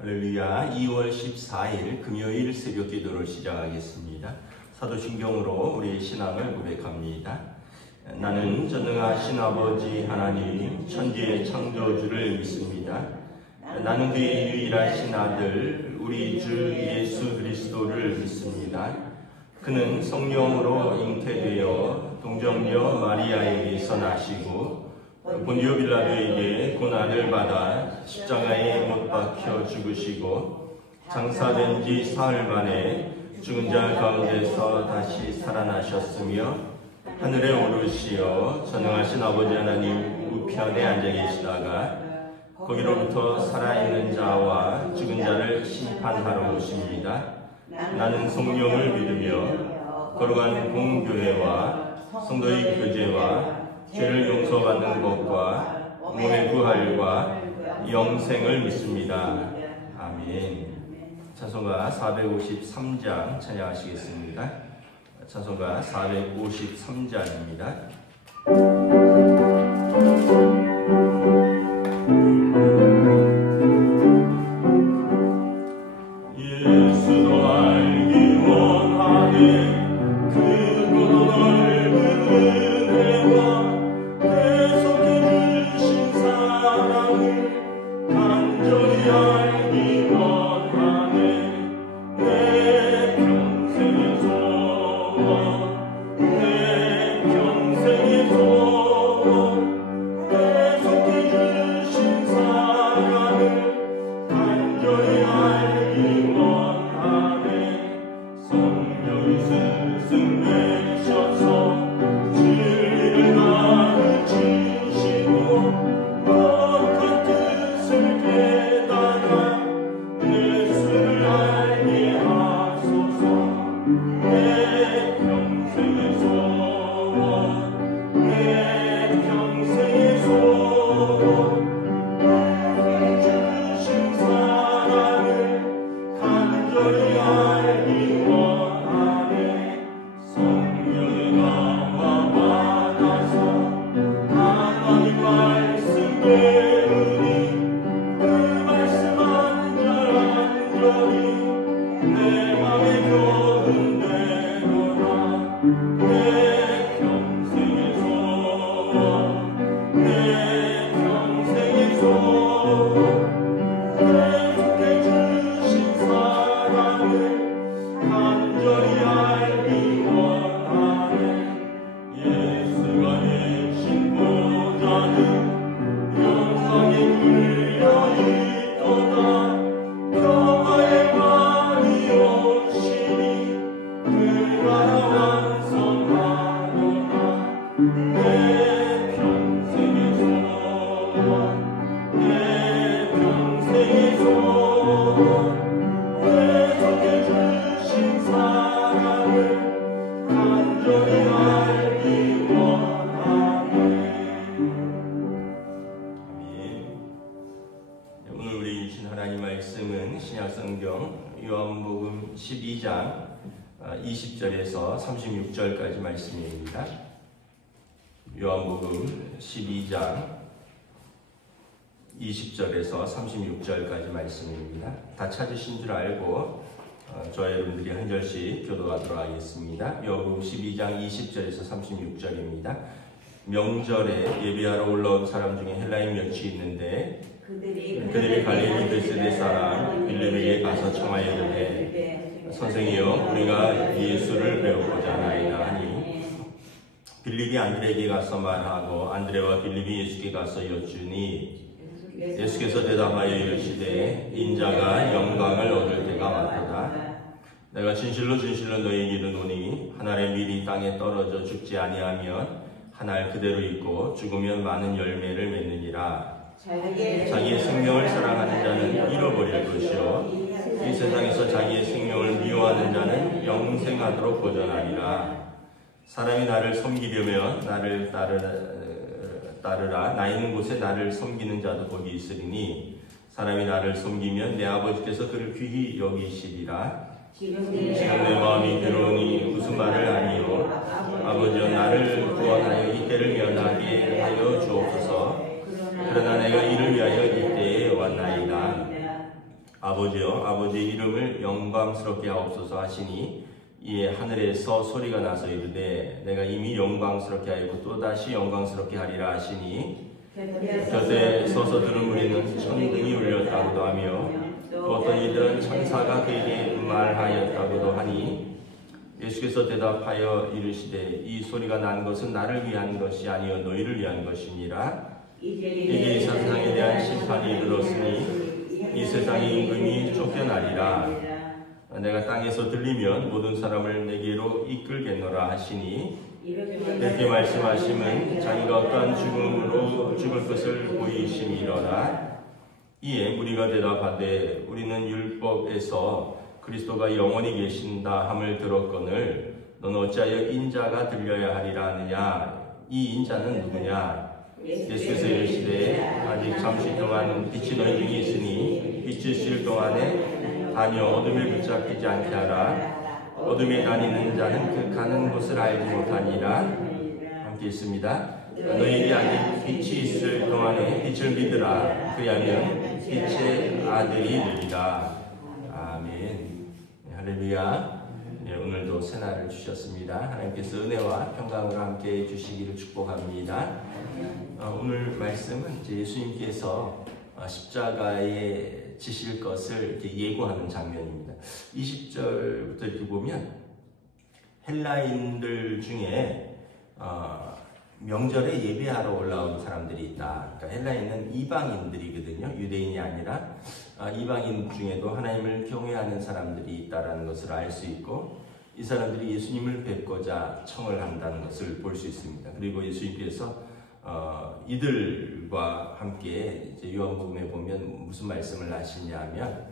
할렐루야. 2월 14일 금요일 새벽 기도를 시작하겠습니다. 사도신경으로 우리의 신앙을 고백합니다. 나는 전능하신 아버지 하나님 천지의 창조주를 믿습니다. 나는 그의 유일하신 아들 우리 주 예수 그리스도를 믿습니다. 그는 성령으로 잉태되어 동정녀 마리아에게서 나시고 본디오 빌라도에게 고난을 받아 십자가에 못 박혀 죽으시고 장사된 지 사흘 만에 죽은 자 가운데서 다시 살아나셨으며 하늘에 오르시어 전능하신 아버지 하나님 우편에 앉아 계시다가 거기로부터 살아있는 자와 죽은 자를 심판하러 오십니다. 나는 성령을 믿으며 거룩한 공교회와 성도의 교제와 죄를 용서받는 것과 몸의 부활과 영생을 믿습니다. 아멘. 찬송가 453장 찬양하시겠습니다. 찬송가 453장입니다. 예수도 알기 원하네 크고 넓은 은혜와 계속해 주신 사랑을 간절히 알기 원하네 내 평생의 소원 내 평생의 소원 계속해 주신 사랑을 간절히 알기 원하네 성령이 스승 되셔서 진리를 가르치시고 거룩한 뜻을 깨달아 예수를 알게 하소서 내 평생의 소원 내 평생의 소원 주신 사랑을 간절히 알기 원하네 성령의 강화 받아서 하나님 말씀 배우니 그 말씀 안절안절히 내 맘에 좋은 대로라 내 평생의 소원 내 평생의 소원 계속해 주신 사랑을 간절히 알기 원하네 예수가 계신 보좌는 영광이 물려있도다 평화의 말이 오시니 그 나라 완성하도다 내 평생의 소원 내 평생의 소원 계속해 주신 사랑을 간절히 알기 원하네. 아멘. 오늘 우리 주신 하나님 말씀은 신약성경 요한복음 12장 20절에서 36절까지 말씀입니다. 요한복음 12장 20절에서 36절까지 말씀입니다. 다 찾으신 줄 알고 저와 여러분들이 한 절씩 교도하도록 하겠습니다. 요한복음 12장 20절에서 36절입니다. 명절에 예배하러 올라온 사람 중에 헬라인 몇이 있는데 그들이 갈릴리 베세다 사람 빌립에게 가서 청하여되 선생이여 우리가 예수를 배우고자 하나이다 하니 빌립이 안드레에게 가서 말하고 안드레와 빌립이 예수께 가서 여쭈니 예수께서 대답하여 이르시되 인자가 영광을 얻을 때가 왔도다. 내가 진실로 진실로 너희에게 이르노니 한 알의 밀이 땅에 떨어져 죽지 아니하면 한 알 그대로 있고 죽으면 많은 열매를 맺느니라. 자기의 생명을 사랑하는 자는 잃어버릴 것이요 이 세상에서 자기의 생명을 미워하는 자는 영생하도록 보전하리라. 사람이 나를 섬기려면 나를 따르라. 나 있는 곳에 나를 섬기는 자도 거기 있으리니 사람이 나를 섬기면 내 아버지께서 그를 귀히 여기시리라. 지금 내 마음이 괴로우니 무슨 말을 하니요 아버지여 나를 구원하여 이 때를 면하게 하여 주옵소서. 그러나 내가 이를 위하여 이때에 왔나이다. 아버지여 아버지의 이름을 영광스럽게 하옵소서 하시니 이에 하늘에서 소리가 나서 이르되 내가 이미 영광스럽게 하였고 또다시 영광스럽게 하리라 하시니 곁에 서서 들은 무리는 천둥이 울렸다고도 하며 또 어떤 이들은 천사가 그에게 말하였다고도 하니 예수께서 대답하여 이르시되 이 소리가 난 것은 나를 위한 것이 아니요 너희를 위한 것이니라. 이제 이 세상에 대한 심판이 이르렀으니 이 세상의 임금이 쫓겨나리라. 내가 땅에서 들리면 모든 사람을 내게로 이끌겠노라 하시니 이렇게 말씀하심은 자기가 어떠한 죽음으로 죽을 것을 보이심이로라. 이에 무리가 대답하되 우리는 율법에서 그리스도가 영원히 계신다 함을 들었거늘 너는 어찌하여 인자가 들려야 하리라 하느냐. 이 인자는 누구냐. 예수께서 이르시되 아직 잠시 동안 빛이 너희 중에 있으니 빛이 있을 동안에 다녀 어둠에 붙잡히지 않게 하라. 어둠에 다니는 자는 그 가는 곳을 알지 못하니라. 함께 있습니다. 너희에게 아직 빛이 있을 동안에 빛을 믿으라. 그리하면 빛의 아들이 되리라. 아멘. 할렐루야. 오늘도 새날을 주셨습니다. 하나님께서 은혜와 평강으로 함께 해주시기를 축복합니다. 오늘 말씀은 이제 예수님께서 십자가에 지실 것을 이렇게 예고하는 장면입니다. 20절부터 이렇게 보면 헬라인들 중에 명절에 예배하러 올라온 사람들이 있다. 그러니까 헬라인은 이방인들이거든요. 유대인이 아니라 이방인 중에도 하나님을 경외하는 사람들이 있다는 것을 알 수 있고 이 사람들이 예수님을 뵙고자 청을 한다는 것을 볼 수 있습니다. 그리고 예수님께서 이들과 함께 이제 요한복음에 보면 무슨 말씀을 하시냐면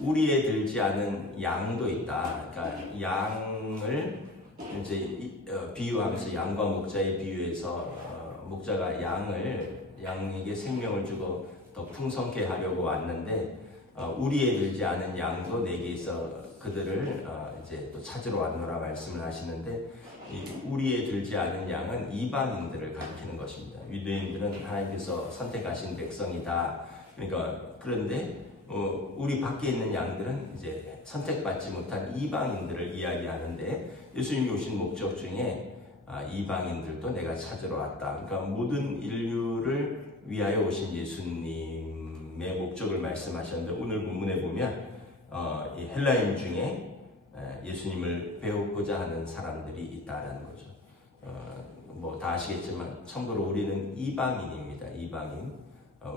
우리에 들지 않은 양도 있다. 그러니까 양을 이제 비유하면서 양과 목자에 비유해서 목자가 양에게 생명을 주고 더 풍성케 하려고 왔는데 우리에 들지 않은 양도 내게 있어 그들을 이제 또 찾으러 왔노라 말씀을 하시는데 이 우리에 들지 않은 양은 이방인들을 가리키는 것입니다. 유대인들은 하나님께서 선택하신 백성이다. 그러니까 그런데 우리 밖에 있는 양들은 이제 선택받지 못한 이방인들을 이야기하는데 예수님이 오신 목적 중에 이방인들도 내가 찾으러 왔다. 그러니까 모든 인류를 위하여 오신 예수님의 목적을 말씀하셨는데 오늘 본문에 보면 이 헬라인 중에 예수님을 배우고자 하는 사람들이 있다라는 거죠. 뭐 다 아시겠지만 참고로 우리는 이방인입니다. 이방인.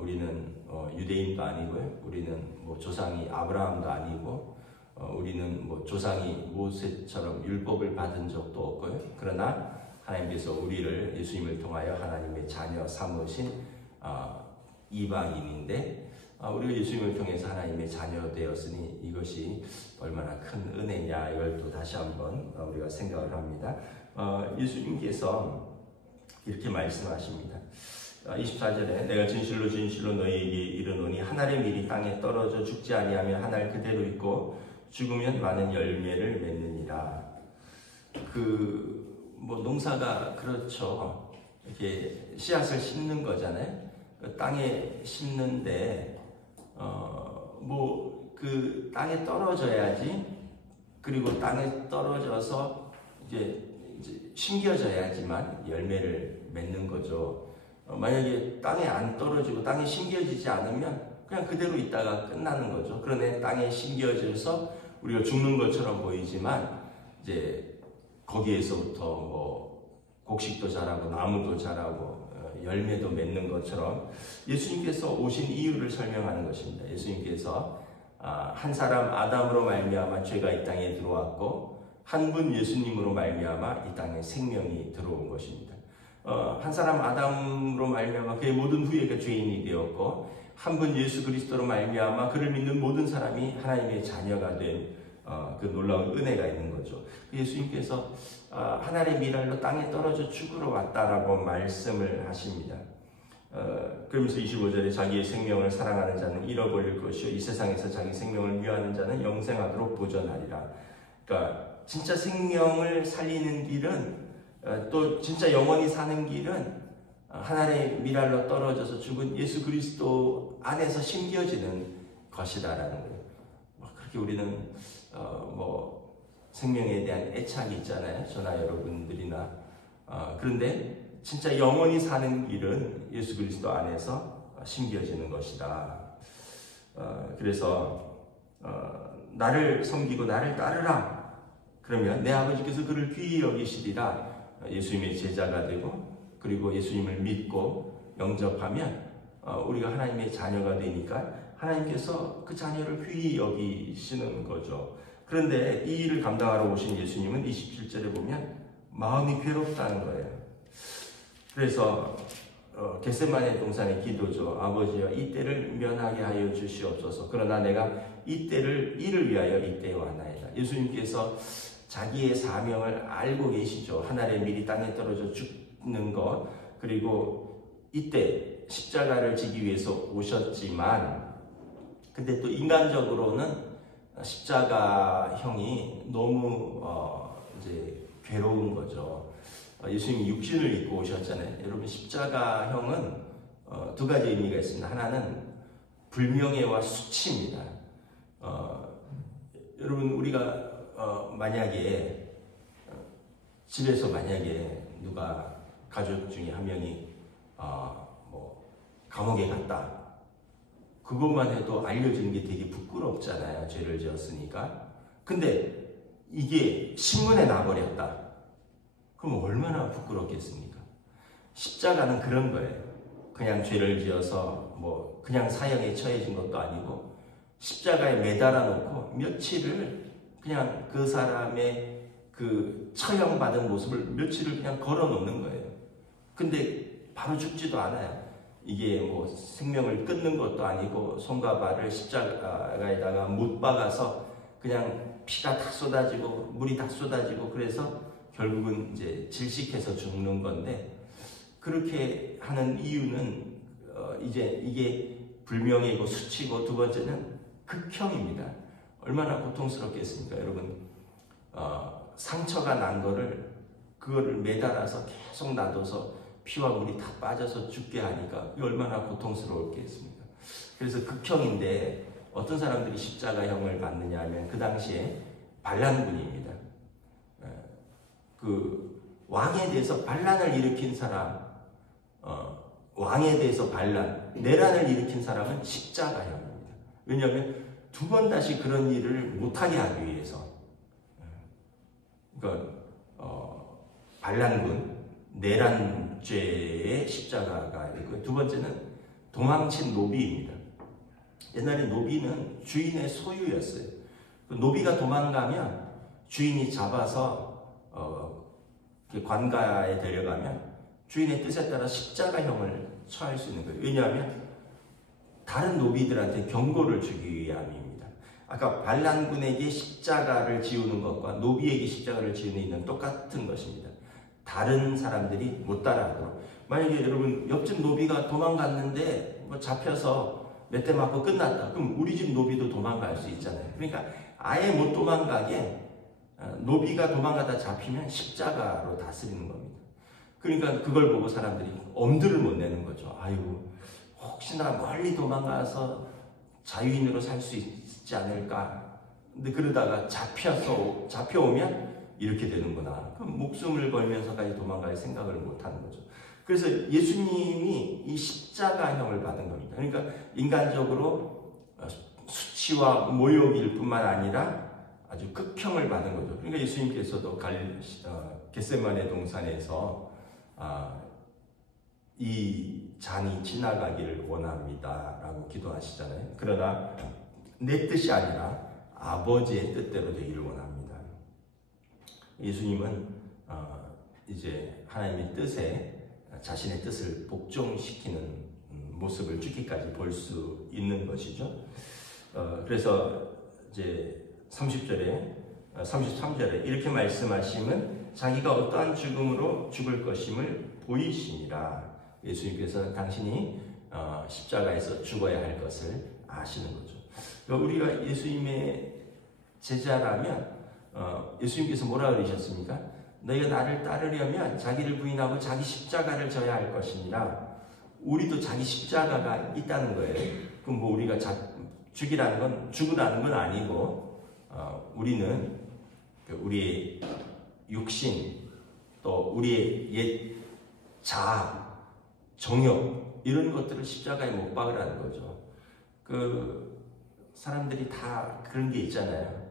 우리는 유대인도 아니고요. 우리는 뭐 조상이 아브라함도 아니고 우리는 뭐 조상이 모세처럼 율법을 받은 적도 없고요. 그러나 하나님께서 우리를 예수님을 통하여 하나님의 자녀 삼으신 이방인인데 우리가 예수님을 통해서 하나님의 자녀 되었으니 이것이 얼마나 큰 은혜냐 이걸 또 다시 한번 우리가 생각을 합니다. 예수님께서 이렇게 말씀하십니다. 24절에 내가 진실로 진실로 너희에게 이르노니 한 알의 밀이 땅에 떨어져 죽지 아니하면 한 알 그대로 있고 죽으면 많은 열매를 맺느니라. 뭐 농사가 그렇죠. 이렇게 씨앗을 심는 거잖아요. 그 땅에 심는데 그 땅에 떨어져야지. 그리고 땅에 떨어져서 이제 심겨져야지만 열매를 맺는 거죠. 만약에 땅에 안 떨어지고 땅에 심겨지지 않으면 그냥 그대로 있다가 끝나는 거죠. 그런데 땅에 심겨져서 우리가 죽는 것처럼 보이지만 이제 거기에서부터 뭐 곡식도 자라고 나무도 자라고 열매도 맺는 것처럼 예수님께서 오신 이유를 설명하는 것입니다. 예수님께서 한 사람 아담으로 말미암아 죄가 이 땅에 들어왔고 한 분 예수님으로 말미암아 이 땅에 생명이 들어온 것입니다. 한 사람 아담으로 말미암아 그의 모든 후예가 죄인이 되었고 한 분 예수 그리스도로 말미암아 그를 믿는 모든 사람이 하나님의 자녀가 된 그 놀라운 은혜가 있는 거죠. 예수님께서 하나님의 미랄로 땅에 떨어져 죽으러 왔다라고 말씀을 하십니다. 그러면서 25절에 자기의 생명을 사랑하는 자는 잃어버릴 것이요 이 세상에서 자기 생명을 미워하는 자는 영생하도록 보존하리라. 그러니까 진짜 생명을 살리는 길은 또 진짜 영원히 사는 길은 하나님의 미랄로 떨어져서 죽은 예수 그리스도 안에서 심겨지는 것이다라는 거예요. 그렇게 우리는 생명에 대한 애착이 있잖아요. 저나 여러분들이나. 그런데 진짜 영원히 사는 길은 예수 그리스도 안에서 심겨지는 것이다. 그래서 나를 섬기고 나를 따르라. 그러면 내 아버지께서 그를 귀히 여기시리라. 예수님의 제자가 되고 그리고 예수님을 믿고 영접하면 우리가 하나님의 자녀가 되니까 하나님께서 그 자녀를 귀히 여기시는 거죠. 그런데 이 일을 감당하러 오신 예수님은 27절에 보면 마음이 괴롭다는 거예요. 그래서 겟세마네 동산의 기도죠. 아버지여 이 때를 면하게 하여 주시옵소서. 그러나 내가 이 때를 이를 위하여 이 때에 왔나이다. 예수님께서 자기의 사명을 알고 계시죠. 하늘에 미리 땅에 떨어져 죽는 것, 그리고 이때 십자가를 지기 위해서 오셨지만, 근데 또 인간적으로는 십자가형이 너무 이제 괴로운 거죠. 예수님이 육신을 입고 오셨잖아요. 여러분, 십자가형은 두 가지 의미가 있습니다. 하나는 불명예와 수치입니다. 여러분, 우리가 만약에 집에서 만약에 누가 가족 중에 한 명이 감옥에 갔다, 그것만 해도 알려지는 게 되게 부끄럽잖아요. 죄를 지었으니까. 근데 이게 신문에 나버렸다, 그럼 얼마나 부끄럽겠습니까? 십자가는 그런 거예요. 그냥 죄를 지어서 그냥 사형에 처해진 것도 아니고 십자가에 매달아 놓고 며칠을 그냥 그 사람의 그 처형받은 모습을 며칠을 그냥 걸어 놓는 거예요. 근데 바로 죽지도 않아요. 이게 생명을 끊는 것도 아니고 손과 발을 십자가에다가 못 박아서 그냥 피가 다 쏟아지고 물이 다 쏟아지고 그래서 결국은 이제 질식해서 죽는 건데, 그렇게 하는 이유는 이제 이게 불명예고 수치고, 두 번째는 극형입니다. 얼마나 고통스럽겠습니까, 여러분? 상처가 난 그거를 매달아서 계속 놔둬서 피와 물이 다 빠져서 죽게 하니까 그게 얼마나 고통스러웠겠습니까? 그래서 극형인데 어떤 사람들이 십자가형을 받느냐 하면 그 당시에 반란군입니다. 그 왕에 대해서 반란을 일으킨 사람, 왕에 대해서 반란, 내란을 일으킨 사람은 십자가형입니다. 왜냐하면 두 번 다시 그런 일을 못하게 하기 위해서. 그러니까 반란군, 내란죄의 십자가가 있고요. 두 번째는 도망친 노비입니다. 옛날에 노비는 주인의 소유였어요. 노비가 도망가면 주인이 잡아서 관가에 데려가면 주인의 뜻에 따라 십자가형을 처할 수 있는 거예요. 왜냐하면 다른 노비들한테 경고를 주기 위함입니다. 아까 반란군에게 십자가를 지우는 것과 노비에게 십자가를 지우는 일은 똑같은 것입니다. 다른 사람들이 못 따라하도록. 만약에 여러분 옆집 노비가 도망갔는데 잡혀서 몇 대 맞고 끝났다, 그럼 우리 집 노비도 도망갈 수 있잖아요. 그러니까 아예 못 도망가게 노비가 도망가다 잡히면 십자가로 다스리는 겁니다. 그러니까 그걸 보고 사람들이 엄두를 못 내는 거죠. 아이고, 혹시나 멀리 도망가서 자유인으로 살 수 있지 않을까. 근데 그러다가 잡혀오면 이렇게 되는구나. 그럼 목숨을 걸면서까지 도망갈 생각을 못 하는 거죠. 그래서 예수님이 이 십자가형을 받은 겁니다. 그러니까 인간적으로 수치와 모욕일 뿐만 아니라 아주 극형을 받은 거죠. 그러니까 예수님께서도 겟세마네 동산에서 이 잔이 지나가기를 원합니다 라고 기도하시잖아요. 그러나 내 뜻이 아니라 아버지의 뜻대로 되기를 원합니다. 예수님은 이제 하나님의 뜻에 자신의 뜻을 복종시키는 모습을 죽기까지 볼 수 있는 것이죠. 그래서 이제 33절에 이렇게 말씀하시면 자기가 어떠한 죽음으로 죽을 것임을 보이시니라. 예수님께서 당신이 십자가에서 죽어야 할 것을 아시는 거죠. 우리가 예수님의 제자라면 예수님께서 뭐라 그러셨습니까? 너희가 나를 따르려면 자기를 부인하고 자기 십자가를 져야 할 것이니라. 우리도 자기 십자가가 있다는 거예요. 그럼 우리가 죽으라는 건 아니고 우리는 우리의 육신 또 우리의 옛 자아, 정욕 이런 것들을 십자가에 못 박으라는 거죠. 사람들이 다 그런 게 있잖아요.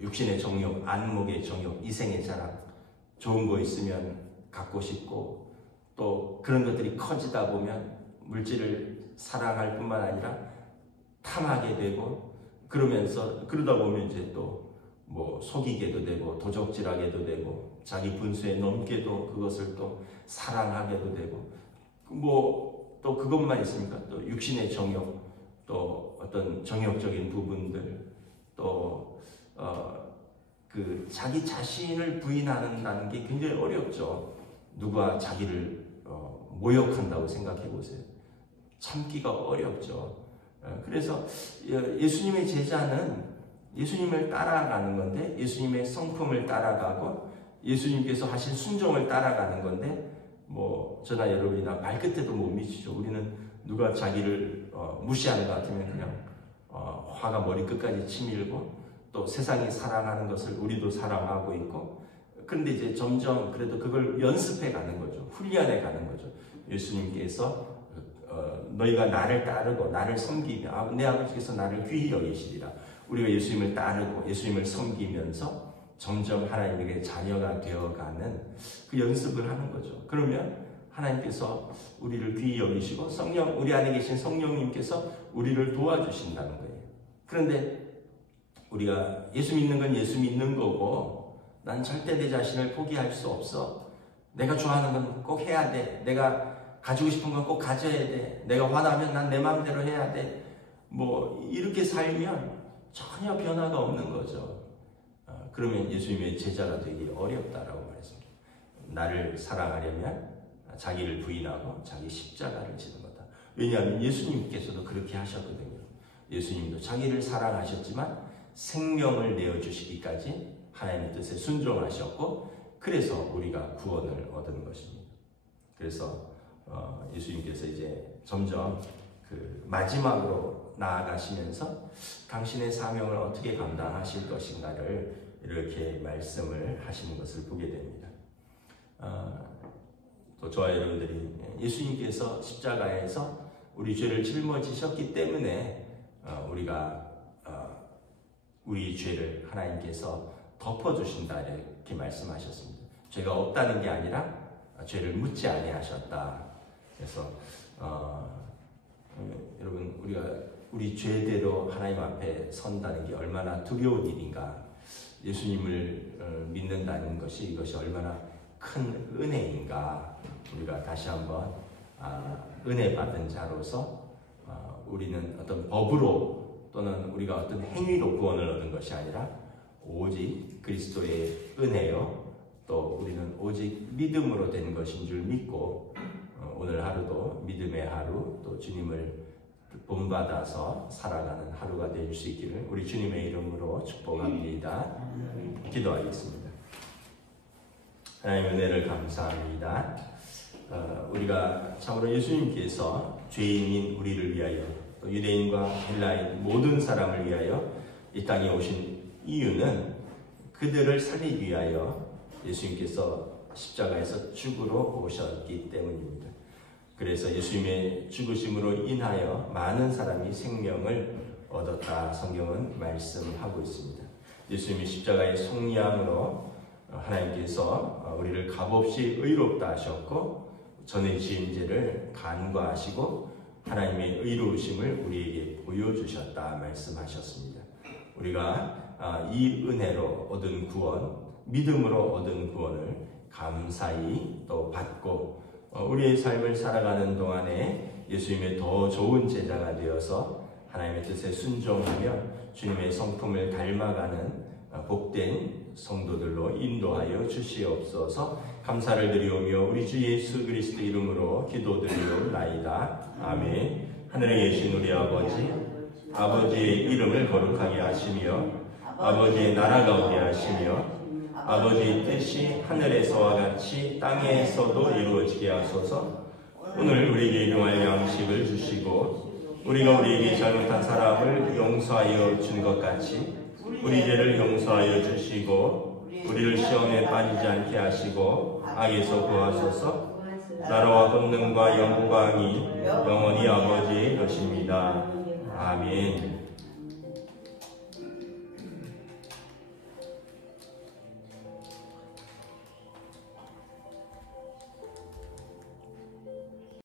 육신의 정욕, 안목의 정욕, 이생의 자랑, 좋은 거 있으면 갖고 싶고 또 그런 것들이 커지다 보면 물질을 사랑할 뿐만 아니라 탐하게 되고 그러다 보면 이제 또 뭐 속이게도 되고 도적질하게도 되고 자기 분수에 넘게도 그것을 또 사랑하게도 되고 또 그것만 있습니까? 또 육신의 정욕, 또 어떤 정욕적인 부분들, 또 자기 자신을 부인한다는 게 굉장히 어렵죠. 누가 자기를 모욕한다고 생각해 보세요. 참기가 어렵죠. 그래서 예수님의 제자는 예수님을 따라가는 건데, 예수님의 성품을 따라가고 예수님께서 하신 순종을 따라가는 건데, 저나 여러분이나 발끝에도 못 미치죠. 우리는 누가 자기를 무시하는 것 같으면 그냥 화가 머리끝까지 치밀고, 또 세상이 사랑하는 것을 우리도 사랑하고 있고, 그런데 이제 점점 그래도 그걸 연습해 가는 거죠. 훈련해 가는 거죠. 예수님께서 너희가 나를 따르고 나를 섬기며 내 아버지께서 나를 귀히 여기시리라. 우리가 예수님을 따르고 예수님을 섬기면서 점점 하나님에게 자녀가 되어가는 그 연습을 하는 거죠. 그러면 하나님께서 우리를 귀히 여기시고 우리 안에 계신 성령님께서 우리를 도와주신다는 거예요. 그런데 우리가 예수 믿는 건 예수 믿는 거고, 난 절대 내 자신을 포기할 수 없어. 내가 좋아하는 건 꼭 해야 돼. 내가 가지고 싶은 건 꼭 가져야 돼. 내가 화나면 난 내 마음대로 해야 돼. 이렇게 살면 전혀 변화가 없는 거죠. 그러면 예수님의 제자가 되기 어렵다라고 말했습니다. 나를 사랑하려면 자기를 부인하고 자기 십자가를 지는 거다. 왜냐하면 예수님께서도 그렇게 하셨거든요. 예수님도 자기를 사랑하셨지만 생명을 내어주시기까지 하나님의 뜻에 순종하셨고, 그래서 우리가 구원을 얻은 것입니다. 그래서 예수님께서 이제 점점 마지막으로 나아가시면서 당신의 사명을 어떻게 감당하실 것인가를 이렇게 말씀을 하시는 것을 보게 됩니다. 또 저와 여러분들이 예수님께서 십자가에서 우리 죄를 짊어지셨기 때문에 우리가 우리 죄를 하나님께서 덮어주신다 이렇게 말씀하셨습니다. 죄가 없다는 게 아니라 죄를 묻지 아니하셨다. 그래서 여러분, 우리 죄대로 하나님 앞에 선다는 게 얼마나 두려운 일인가. 예수님을 믿는다는 것이 이것이 얼마나 큰 은혜인가. 우리가 다시 한번 은혜 받은 자로서 우리는 어떤 법으로 또는 우리가 어떤 행위로 구원을 얻은 것이 아니라 오직 그리스도의 은혜요, 또 우리는 오직 믿음으로 된 것인 줄 믿고 오늘 하루도 믿음의 하루, 또 주님을 본받아서 살아가는 하루가 될 수 있기를 우리 주님의 이름으로 축복합니다. 기도하겠습니다. 하나님의 은혜를 감사합니다. 우리가 참으로 예수님께서 죄인인 우리를 위하여, 또 유대인과 헬라인 모든 사람을 위하여 이 땅에 오신 이유는 그들을 살리기 위하여 예수님께서 십자가에서 죽으러 오셨기 때문입니다. 그래서 예수님의 죽으심으로 인하여 많은 사람이 생명을 얻었다, 성경은 말씀하고 있습니다. 예수님이 십자가의 속량으로 하나님께서 우리를 값없이 의롭다 하셨고, 전에 지은 죄를 간과하시고 하나님의 의로우심을 우리에게 보여주셨다 말씀하셨습니다. 우리가 이 은혜로 얻은 구원, 믿음으로 얻은 구원을 감사히 또 받고 우리의 삶을 살아가는 동안에 예수님의 더 좋은 제자가 되어서 하나님의 뜻에 순종하며 주님의 성품을 닮아가는 복된 성도들로 인도하여 주시옵소서. 감사를 드리오며 우리 주 예수 그리스도 이름으로 기도드리옵나이다. 아멘. 하늘에 계신 우리 아버지의 이름을 거룩하게 하시며 아버지의 나라가 오게 하시며 아버지의 뜻이 하늘에서와 같이 땅에서도 이루어지게 하소서. 오늘 우리에게 일용할 양식을 주시고 우리가 우리에게 잘못한 사람을 용서하여 준 것 같이 우리 죄를 용서하여 주시고 우리를 시험에 빠지지 않게 하시고 악에서 구하소서. 나라와 권능과 영광이 영원히 아버지의 것입니다. 아멘.